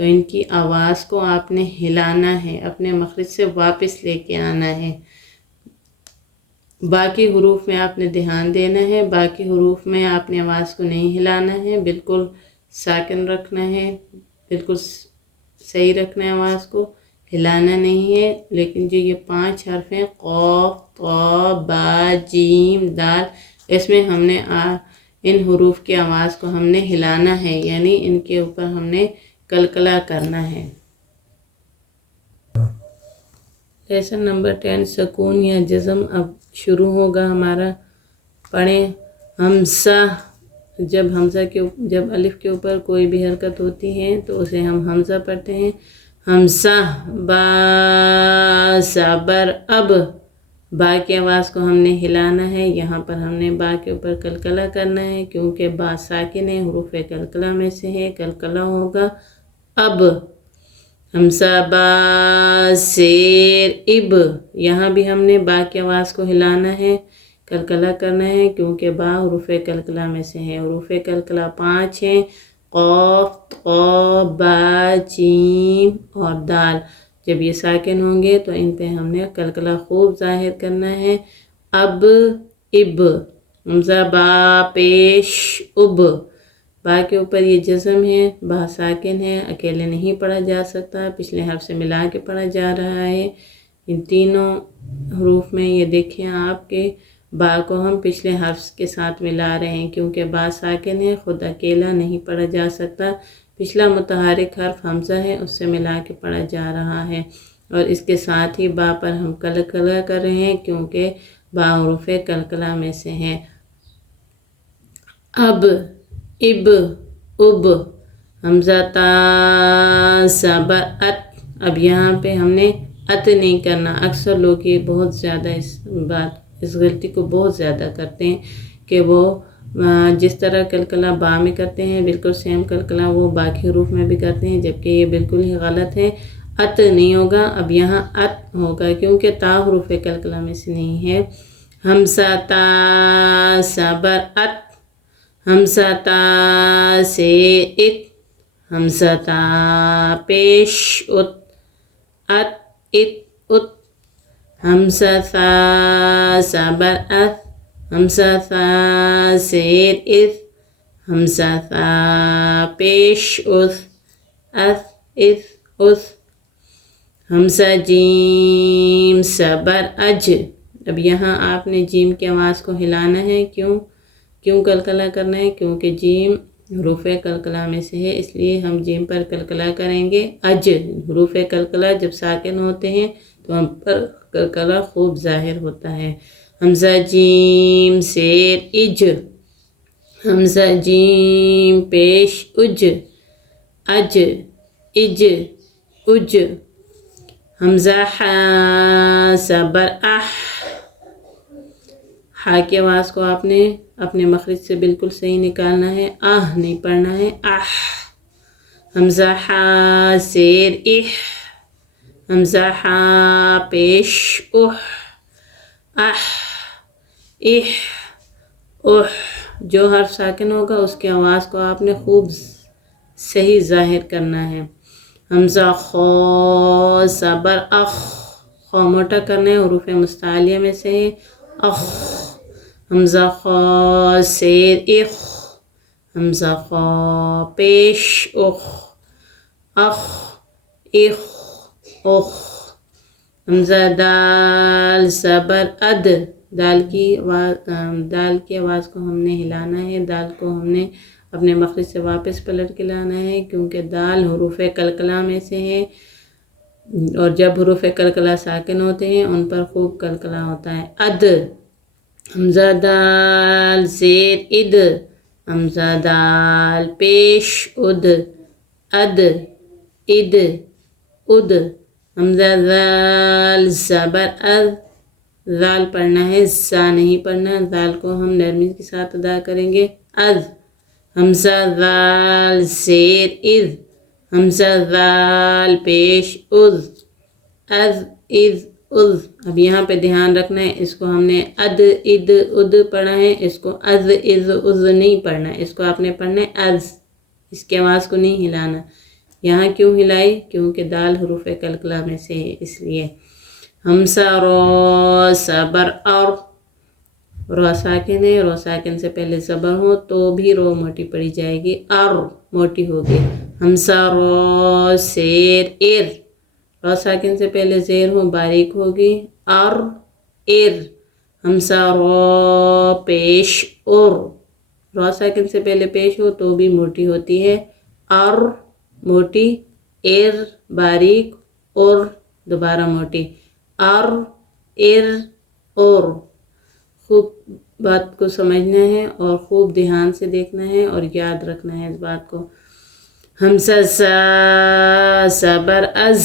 تو ان کی آواز کو آپ نے ہلانا ہے، اپنے مخرج سے واپس لے کے آنا ہے۔ باقی حروف میں آپ نے دھیان دینا ہے، باقی حروف میں آپ نے آواز کو نہیں ہلانا ہے، بالکل ساکن رکھنا ہے، بالکل صحیح رکھنا ہے، آواز کو ہلانا نہیں ہے۔ لیکن جو یہ 5 حرف ہیں قاف، طا، با، جیم، دال، اس میں ہم نے ان حروف کی آواز کو ہم نے ہلانا ہے، یعنی ان کے اوپر ہم نے قلقلہ کرنا ہے۔ لیسن نمبر 10 سکون یا جزم اب شروع ہوگا ہمارا۔ پڑھیں ہمسہ، جب الف کے اوپر کوئی بھی حرکت ہوتی ہے تو اسے ہم حمزہ پڑھتے ہیں۔ ہمسہ، با صبر، اب با کی آواز کو ہم نے ہلانا ہے، یہاں پر ہم نے با کے اوپر قلقلہ کرنا ہے کیونکہ با ساکن ہے، حروف قلقلہ میں سے ہے، قلقلہ ہوگا اب۔ ہمسہ با سیر اب، یہاں بھی ہم نے با کی آواز کو ہلانا ہے، قلقلہ کرنا ہے کیونکہ با حروف قلقلہ میں سے ہے۔ حروف قلقلہ 5 ہیں، قاف، طا، با، جیم اور دال۔ جب یہ ساکن ہوں گے تو ان پہ ہم نے قلقلہ خوب ظاہر کرنا ہے۔ اب، اب، حمزہ با پیش اب، با کے اوپر یہ جزم ہے، با ساکن ہے، اکیلے نہیں پڑھا جا سکتا، پچھلے حرف سے ملا کے پڑھا جا رہا ہے۔ ان تینوں حروف میں یہ دیکھیں آپ کے با کو ہم پچھلے حرف کے ساتھ ملا رہے ہیں کیونکہ با ساکن ہے، خود اکیلا نہیں پڑھا جا سکتا، پچھلا متحرک حرف حمزہ ہے، اس سے ملا کے پڑھا جا رہا ہے، اور اس کے ساتھ ہی با پر ہم قلقلہ کر رہے ہیں کیونکھ با حروف قلقلہ میں سے ہے۔ اب، اب، اب، حمزہ تا صبر ات، اب یہاں پہ ہم نے ات نہیں کرنا۔ اکثر لوگ یہ بہت زیادہ اس غلطی کو بہت زیادہ کرتے ہیں کہ وہ جس طرح قلقلہ با میں کرتے ہیں بالکل سیم قلقلہ وہ باقی حروف میں بھی کرتے ہیں، جبکہ یہ بالکل ہی غلط ہے۔ ات نہیں ہوگا، اب یہاں ات ہوگا کیونکہ تا حروف قلقلہ میں سے نہیں ہے۔ حمزہ تا صبر ات، حمزہ تا سے ات، حمزہ تا پیش ات، ات ات ات، حمزہ تا صبر ات، حمزہ تا سیر اذ، حمزہ تا پیش اذ، اذ اذ اذ، حمزہ جیم صبر اج، اب یہاں آپ نے جیم کی آواز کو ہلانا ہے، کیوں قلقلہ کرنا ہے؟ کیونکہ جیم حروف قلقلہ میں سے ہے، اس لیے ہم جیم پر قلقلہ کریں گے۔ اج، حروف قلقلہ جب ساکن ہوتے ہیں تو ہم پر قلقلہ خوب ظاہر ہوتا ہے۔ حمزہ جیم سیر اج، حمزہ جیم پیش اج، اج اج اج، حمزہ حا صبر اح، ہا کی آواز کو آپ نے اپنے مخرج سے بالکل صحیح نکالنا ہے، آہ نہیں پڑھنا ہے، اح۔ حمزہ حا سیر اح، حمزہ حا پیش اح، اح اح اح، جو حرف ساکن ہوگا اس کی آواز کو آپ نے خوب صحیح ظاہر کرنا ہے۔ حمزہ خا صبر اخ، خا موٹا کرنا ہے، حروف مستعلیہ میں سے ہے، اخ، حمزہ خا سیر اخ، حمزہ خا پیش اخ، اخ اخ اخ، حمزہ دال صبر اد، دال کی آواز کو ہم نے ہلانا ہے، دال کو ہم نے اپنے مخرج سے واپس پلٹ کے لانا ہے کیونکہ دال حروف قلقلہ میں سے ہے، اور جب حروف قلقلہ ساکن ہوتے ہیں ان پر خوب قلقلہ ہوتا ہے۔ اد، حمزہ دال زیر اد، حمزہ دال پیش اد، اد اد اد، حمزہ ذال زبر اد، ذال پڑھنا ہے، زا نہیں پڑھنا، ذال کو ہم نرمی کے ساتھ ادا کریں گے، از، حمزہ ذال زیر اذ، حمزہ ذال پیش اذ، از اذ اذ، اب یہاں پہ دھیان رکھنا ہے، اس کو ہم نے اد اد اد پڑھا ہے، اس کو از از از نہیں پڑھنا، اس کو آپ نے پڑھنا ہے از، اس کی آواز کو نہیں ہلانا، یہاں کیوں ہلائی؟ کیونکہ دال حروف قلقلہ میں سے ہے، اس لیے۔ ہمزہ رو صبر اور، رو ساکن ہے، رو ساکن سے پہلے زبر ہو تو بھی رو موٹی پڑی جائے گی، اور موٹی ہوگی۔ ہمزہ رو زیر ار، رو ساکن سے پہلے زیر ہو باریک ہوگی، اور ار۔ ہمزہ رو پیش اور، رو ساکن سے پہلے پیش ہو تو بھی موٹی ہوتی ہے، اور موٹی، ار باریک، اور دوبارہ موٹی، اور ار اور۔ خوب بات کو سمجھنا ہے اور خوب دھیان سے دیکھنا ہے اور یاد رکھنا ہے اس بات کو۔ ہمزہ زا زبر از،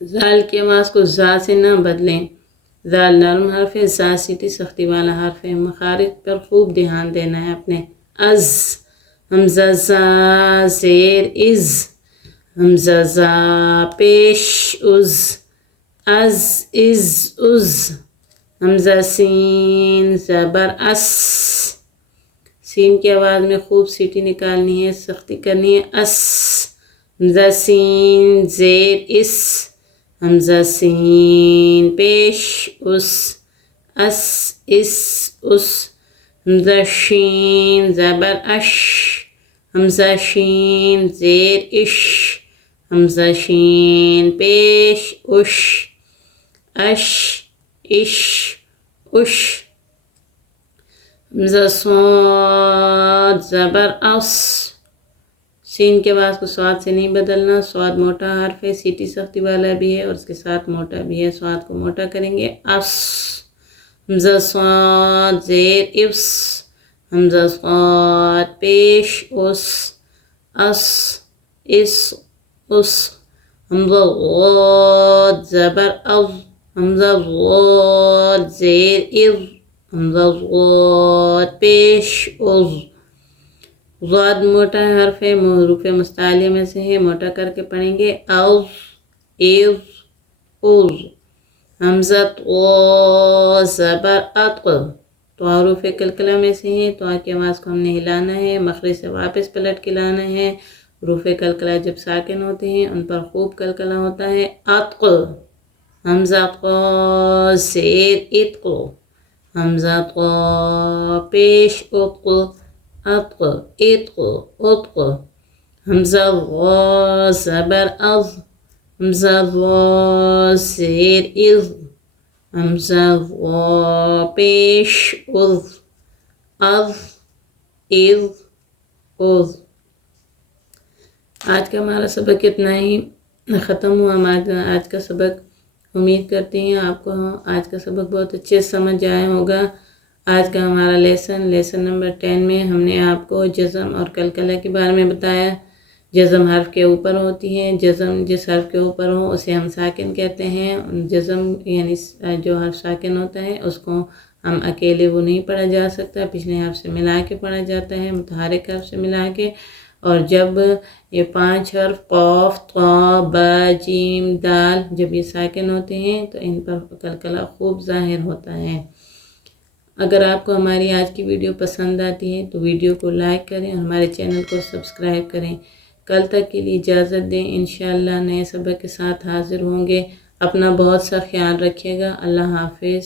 زال کی آواز کو زا سے نہ بدلیں، زال نرم حرف ہے، زا سیٹی سختی والا حرف ہے، مخارج پر خوب دھیان دینا ہے اپنے۔ از، حمزہ زا زیر از، حمزہ زا پیش از، از از از۔ حمزہ سین زبر اس، سین کی آواز میں خوب سیٹی نکالنی ہے، سختی کرنی ہے، اس۔ حمزہ سین زیر اس، حمزہ سین پیش اس، اس اس اس۔ حمزہ شین زبر اش، حمزہ شین زیر اش، حمزہ شین پیش اش، اش اش اش۔ حمزہ صاد زبر اس، سین کے بعد کو صاد سے نہیں بدلنا، صاد موٹا حرف ہے، سیٹی سختی والا بھی ہے اور اس کے ساتھ موٹا بھی ہے، صاد کو موٹا کریں گے، اس۔ حمزہ صاد زیر افس، حمزہ صاد پیش اس، اس اس اس۔ حمزہ غاد زبر از، حمزہ غاد زیر از، حمزہ غاد پیش از۔ غاد موٹا حرف ہے، حروف مستعلیہ میں سے ہے، موٹا کر کے پڑھیں گے، از از از۔ حمزہ طا زبر اط، تو حروف قلقلہ میں سے ہے، تو کی آواز کو ہم نے ہلانا ہے، مخرج سے واپس پلٹ کے لانا ہے۔ حروف قلقلہ جب ساکن ہوتے ہیں ان پر خوب قلقلہ ہوتا ہے، اطق۔ حمزہ طا زیر اتق، حمزہ طا پیش اتق، اطق اتق اتق۔ حمزہ غا زبر از، حمزہ غا زیر از، حمزہ غا پیش از، از از از۔ آج کا ہمارا سبق اتنا ہی ختم ہوا، آج کا سبق۔ امید کرتی ہیں آپ کو آج کا سبق بہت اچھے سمجھ آیا ہوگا۔ آج کا ہمارا لیسن نمبر 10 میں ہم نے آپ کو جزم اور قلقلہ کے بارے میں بتایا۔ جزم حرف کے اوپر ہوتی ہے، جزم جس حرف کے اوپر ہو اسے ہم ساکن کہتے ہیں۔ جزم یعنی جو حرف ساکن ہوتا ہے اس کو ہم اکیلے وہ نہیں پڑھا جا سکتا، پچھلے حرف سے ملا کے پڑھا جاتا ہے، متحرک حرف سے ملا کے۔ اور جب یہ 5 حرف قاف، طا، با، جیم، دال جب یہ ساکن ہوتے ہیں تو ان پر قلقلہ خوب ظاہر ہوتا ہے۔ اگر آپ کو ہماری آج کی ویڈیو پسند آتی ہے تو ویڈیو کو لائک کریں اور ہمارے چینل کو سبسکرائب کریں۔ کل تک کے لیے اجازت دیں، انشاءاللہ نئے سبق کے ساتھ حاضر ہوں گے۔ اپنا بہت سا خیال رکھیے گا۔ اللہ حافظ۔